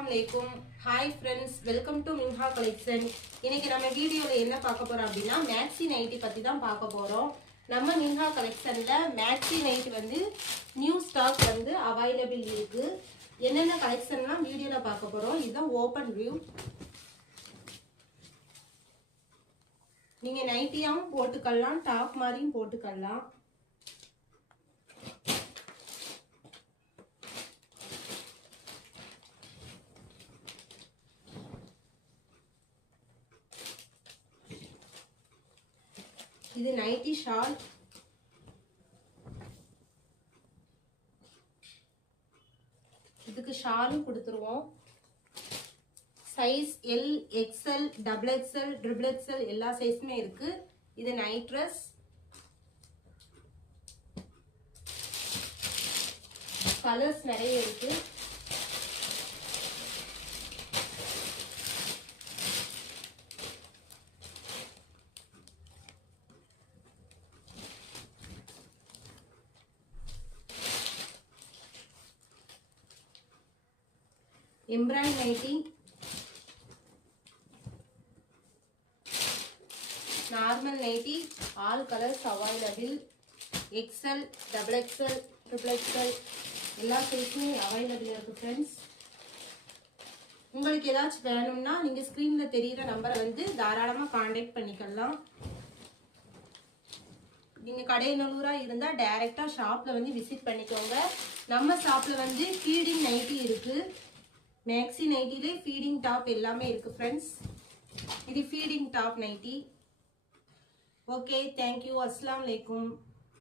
Assalamualaikum. Hi friends, welcome to Minha Collection. இன்னைக்கு நம்ம வீடியோல என்ன பார்க்க போறோம் அப்படின்னா மேக்ஸி நைட்டி பத்தி தான் பார்க்க போறோம். நம்ம மின்ஹா கலெக்ஷன்ல மேக்ஸி நைட்டி வந்து நியூ ஸ்டாக் வந்து அவைலபிள் இருக்கு. என்னென்ன கலெக்ஷன்லாம் வீடியோல பார்க்க போறோம். இதுதான் ஓபன் வியூ. நீங்க நைட்டியாவும் போட்டுக்கலாம், டாப் மாதிரியும் போட்டுக்கலாம். இது நைட்டி ஷால். இதுக்கு ஷாலும் கொடுத்துருவோம். Size L, XL, double XL, triple XL எல்லா சைஸுமே இருக்கு. இது நைட் ட்ரெஸ். கலர்ஸ் நிறைய இருக்கு. Embroidery nightie, normal nightie, all colours available. XL, double XL, triple XL எல்லா சைஸுமே அவைலபிள் இருக்கு ஃப்ரெண்ட்ஸ். உங்களுக்கு ஏதாச்சும் வேணும்னா நீங்க ஸ்கிரீன்ல தெரியுற நம்பரை வந்து தாராளமா கான்டாக்ட் பண்ணிக்கலாம். நீங்க கடைநல்லூரா இருந்தா டைரக்டா ஷாப்ல வந்து விசிட் பண்ணிக்கோங்க. நம்ம ஷாப்ல வந்து ஃபீடிங் நைட்டி இருக்கு. மேக்ஸி நைட்டிலே ஃபீடிங் டாப் எல்லாமே இருக்கு ஃப்ரெண்ட்ஸ். இது feeding top nightie. Okay, thank you. அஸ்ஸலாமு அலைக்கும்.